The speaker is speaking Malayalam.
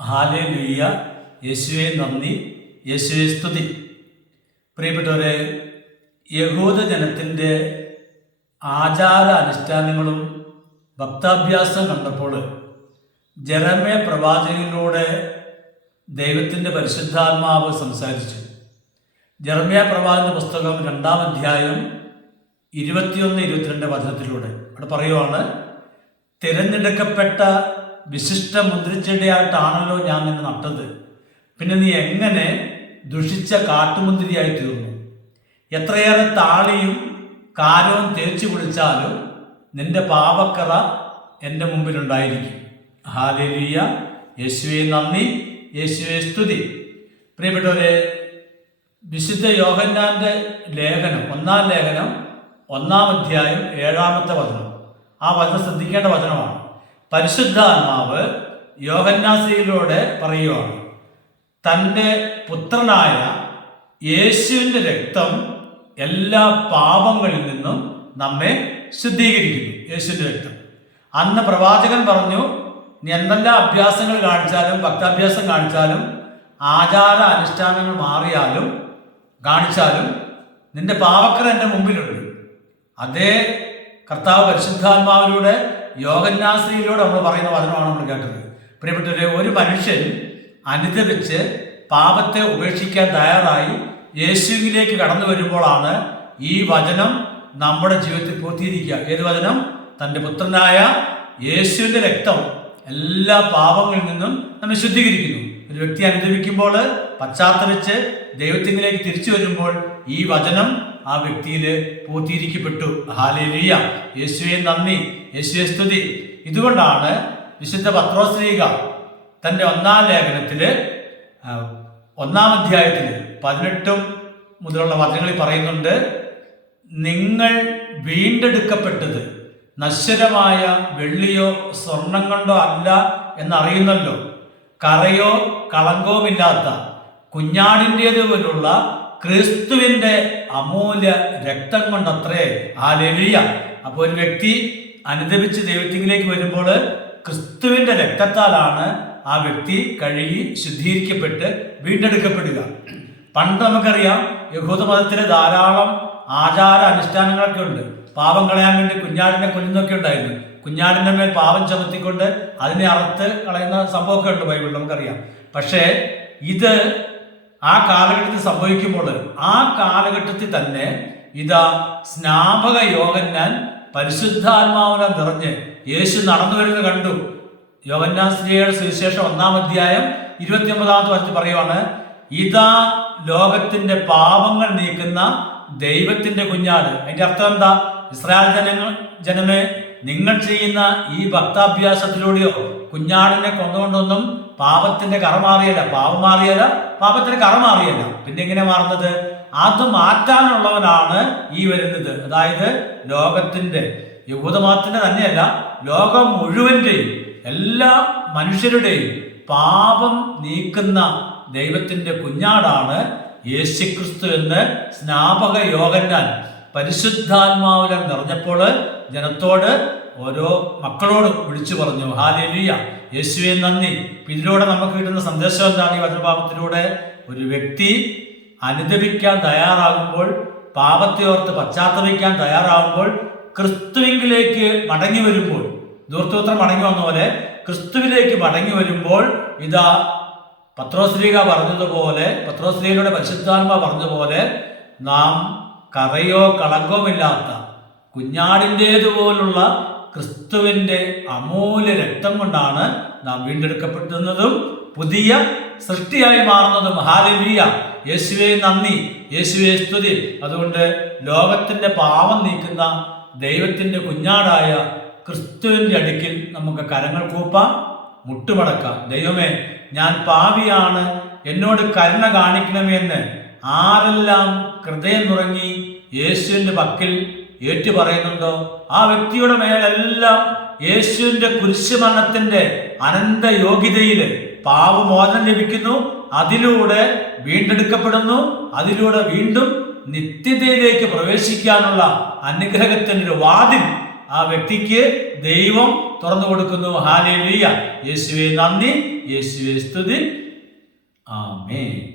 ഹാലേ ലുയ്യ യേശുവെ നന്ദി. യേശുവെ സ്തുതി. പ്രിയപ്പെട്ടവരെ യഹൂദ ജനത്തിന്റെ ആചാര അനുഷ്ഠാനങ്ങളും ഭക്താഭ്യാസം കണ്ടപ്പോൾ ജനമേ പ്രവാചകനിലൂടെ ദൈവത്തിന്റെ പരിശുദ്ധാത്മാവ് സംസാരിച്ചു. ജർമ്മിയ പ്രവാചന പുസ്തകം രണ്ടാം അധ്യായം ഇരുപത്തിയൊന്ന് ഇരുപത്തിരണ്ട് വചനത്തിലൂടെ. അവിടെ പറയുവാണ് തിരഞ്ഞെടുക്കപ്പെട്ട വിശിഷ്ട മുന്തിരിച്ചെടിയായിട്ടാണല്ലോ ഞാൻ നിന്നെ നട്ടത്. പിന്നെ നീ എങ്ങനെ ദുഷിച്ച കാട്ടുമുന്തിരിയായി തീർന്നു? എത്രയേറെ താളിയും കാലവും തേച്ചു പിടിച്ചാലും നിന്റെ പാപക്കറ എന്റെ മുമ്പിലുണ്ടായിരിക്കും. ഹാലേലിയ. യേശുവെ നന്ദി. യേശുവെ സ്തുതി. പ്രിയപ്പെട്ടവരെ വിശുദ്ധ യോഹന്നാന്റെ ലേഖനം ഒന്നാം ലേഖനം ഒന്നാം അധ്യായം ഏഴാമത്തെ വചനം. ആ വചനം ശ്രദ്ധിക്കേണ്ട വചനമാണ്. പരിശുദ്ധാത്മാവ് യോഹന്നാസിയിലൂടെ പറയുവാണ് തന്റെ പുത്രനായ യേശുവിന്റെ രക്തം എല്ലാ പാപങ്ങളിൽ നിന്നും നമ്മെ ശുദ്ധീകരിക്കുന്നു. യേശുവിന്റെ രക്തം. അന്ന് പ്രവാചകൻ പറഞ്ഞു നീ എന്തെല്ലാം അഭ്യാസങ്ങൾ കാണിച്ചാലും ഭക്താഭ്യാസം കാണിച്ചാലും ആചാര അനുഷ്ഠാനങ്ങൾ മാറിയാലും കാണിച്ചാലും നിന്റെ പാവക്കര എന്റെ മുമ്പിലുണ്ട്. അതേ കർത്താവ് പരിശുദ്ധാത്മാവിലൂടെ യോഗന്യാശ്രീയിലൂടെ നമ്മൾ പറയുന്ന വചനമാണ് നമ്മൾ കേട്ടത്. പ്രിയപ്പെട്ടവരെ ഒരു മനുഷ്യൻ അനുദപിച്ച് പാപത്തെ ഉപേക്ഷിക്കാൻ തയ്യാറായി യേശുവിലേക്ക് കടന്നു വരുമ്പോഴാണ് ഈ വചനം നമ്മുടെ ജീവിതത്തിൽ പൂർത്തീകരിക്കുക. ഏത് വചനം? തന്റെ പുത്രനായ യേശുവിന്റെ രക്തം എല്ലാ പാപങ്ങളിൽ നിന്നും നമ്മെ ശുദ്ധീകരിക്കുന്നു. ഒരു വ്യക്തി അനുദവിക്കുമ്പോൾ പശ്ചാത്തലിച്ച് ദൈവത്തിലേക്ക് തിരിച്ചു വരുമ്പോൾ ഈ വചനം ആ വ്യക്തിയിൽ പൂർത്തീകരിക്കപ്പെട്ടു ഹാലേലിയ യേശുവെ നന്ദി. യേശുവെ സ്തുതി. ഇതുകൊണ്ടാണ് വിശുദ്ധ പത്രോസ്ത്രീക തന്റെ ഒന്നാം ലേഖനത്തിൽ ഒന്നാം അധ്യായത്തിൽ പതിനെട്ടും മുതലുള്ള വചനങ്ങളിൽ പറയുന്നുണ്ട് നിങ്ങൾ വീണ്ടെടുക്കപ്പെട്ടത് നശ്വരമായ വെള്ളിയോ സ്വർണം കൊണ്ടോ അല്ല എന്നറിയുന്നല്ലോ. കറയോ കളങ്കവുമില്ലാത്ത കുഞ്ഞാടിന്റേത് പോലുള്ള ക്രിസ്തുവിന്റെ അമൂല്യ രക്തം കൊണ്ടത്രേ. ആ ആലെലിയ അപ്പോൾ ഒരു വ്യക്തി അനുദപിച്ച് ദൈവത്തിങ്കിലേക്ക് വരുമ്പോൾ ക്രിസ്തുവിന്റെ രക്തത്താലാണ് ആ വ്യക്തി കഴുകി ശുദ്ധീകരിക്കപ്പെട്ട് വീണ്ടെടുക്കപ്പെടുക. പണ്ട് നമുക്കറിയാം യഹൂദ മതത്തിലെ ധാരാളം ആചാര അനുഷ്ഠാനങ്ങളൊക്കെ ഉണ്ട്. പാപം കളയാൻ വേണ്ടി കുഞ്ഞാടിനെ കൊല്ലുന്നൊക്കെ ഉണ്ടായിരുന്നു. കുഞ്ഞാടിന്റെ മേൽ പാപം ചുമത്തിക്കൊണ്ട് അതിനെ അറുത്ത് കളയുന്ന സംഭവമൊക്കെ ഉണ്ട് ബൈബിളിൽ നമുക്കറിയാം. പക്ഷേ ഇത് ആ കാലഘട്ടത്തിൽ സംഭവിക്കുമ്പോൾ ആ കാലഘട്ടത്തിൽ തന്നെ ഇതാ സ്നാപക യോഗന്നാൻ പരിശുദ്ധാത്മാവിനെ നിറഞ്ഞ് യേശു നടന്നു വരുന്നത് കണ്ടു. യോഗന്നാൻ സ്ത്രീയുടെ സുവിശേഷം ഒന്നാം അധ്യായം ഇരുപത്തിയൊമ്പതാമത്തെ വർഷത്തിൽ പറയുവാണ് ഇതാ ലോകത്തിന്റെ പാപങ്ങൾ നീക്കുന്ന ദൈവത്തിന്റെ കുഞ്ഞാട്. അതിന്റെ അർത്ഥം എന്താ? ഇസ്രായേൽ ജനങ്ങൾ ജനമേ നിങ്ങൾ ചെയ്യുന്ന ഈ ഭക്താഭ്യാസത്തിലൂടെയോ കുഞ്ഞാടിനെ കൊന്നുകൊണ്ടൊന്നും പാപത്തിന്റെ കറ മാറിയല്ല പാപം മാറിയല്ല പാപത്തിന്റെ കറ മാറിയല്ല. പിന്നെ എങ്ങനെ മാറുന്നത്? അത് മാറ്റാനുള്ളവനാണ് ഈ വരുന്നത്. അതായത് ലോകത്തിന്റെ യൂതമാത്തിന്റെ തന്നെയല്ല ലോകം മുഴുവന്റെയും എല്ലാ മനുഷ്യരുടെയും പാപം നീക്കുന്ന ദൈവത്തിന്റെ കുഞ്ഞാടാണ് യേശുക്രിസ്തു എന്ന് സ്നാപക യോഗന്നാൻ പരിശുദ്ധാത്മാവിലെ നിറഞ്ഞപ്പോൾ ജനത്തോട് ഓരോ മക്കളോടും വിളിച്ചു പറഞ്ഞു ഹാലേലിയ. യേശുവെ നന്ദി. ഇതിലൂടെ നമുക്ക് കിട്ടുന്ന സന്ദേശം എന്താണ് ഈ വചനഭാവത്തിലൂടെ ഒരു വ്യക്തി അനുദപിക്കാൻ തയ്യാറാകുമ്പോൾ പാപത്തെ ഓർത്ത് പശ്ചാത്തപിക്കാൻ തയ്യാറാകുമ്പോൾ ക്രിസ്തുവിങ്കിലേക്ക് മടങ്ങി വരുമ്പോൾ ദൂർത്തോത്രം മടങ്ങി വന്ന പോലെ ക്രിസ്തുവിലേക്ക് മടങ്ങി വരുമ്പോൾ ഇതാ പത്രോശ്രീക പറഞ്ഞതുപോലെ പത്രോശ്രീകയുടെ പരിശുദ്ധാത്മ പറഞ്ഞതുപോലെ നാം കറയോ കളങ്കവുമില്ലാത്ത കുഞ്ഞാടിന്റേതുപോലുള്ള ക്രിസ്തുവിന്റെ അമൂല്യ രക്തം കൊണ്ടാണ് നാം വീണ്ടെടുക്കപ്പെടുന്നതും പുതിയ സൃഷ്ടിയായി മാറുന്നതും. ഹാലിയ യേശുവെ നന്ദി. യേശുവെ സ്തുതി. അതുകൊണ്ട് ലോകത്തിന്റെ പാവം നീക്കുന്ന ദൈവത്തിന്റെ കുഞ്ഞാടായ ക്രിസ്തുവിന്റെ അടുക്കിൽ നമുക്ക് കരങ്ങൾ കൂപ്പാം മുട്ടുമടക്കാം. ദൈവമേ ഞാൻ പാവിയാണ് എന്നോട് കരുണ കാണിക്കണമെന്ന് ആരെല്ലാം ഹൃദയം തുറങ്ങി യേശുവിന്റെ പക്കൽ ഏറ്റുപറയുന്നുണ്ടോ? ആ വ്യക്തിയുടെ മേലെല്ലാം യേശുവിന്റെ കുരിശുമരണത്തിന്റെ അനന്ത യോഗ്യതയിൽ പാപമോചനം ലഭിക്കുന്നു. അതിലൂടെ വീണ്ടെടുക്കപ്പെടുന്നു. അതിലൂടെ വീണ്ടും നിത്യതയിലേക്ക് പ്രവേശിക്കാനുള്ള അനുഗ്രഹത്തിന്റെ ഒരു വാതിൽ ആ വ്യക്തിക്ക് ദൈവം തുറന്നു കൊടുക്കുന്നു. ഹാലേലിയ. യേശുവെ നന്ദി. യേശുവെ സ്തുതി. ആമേ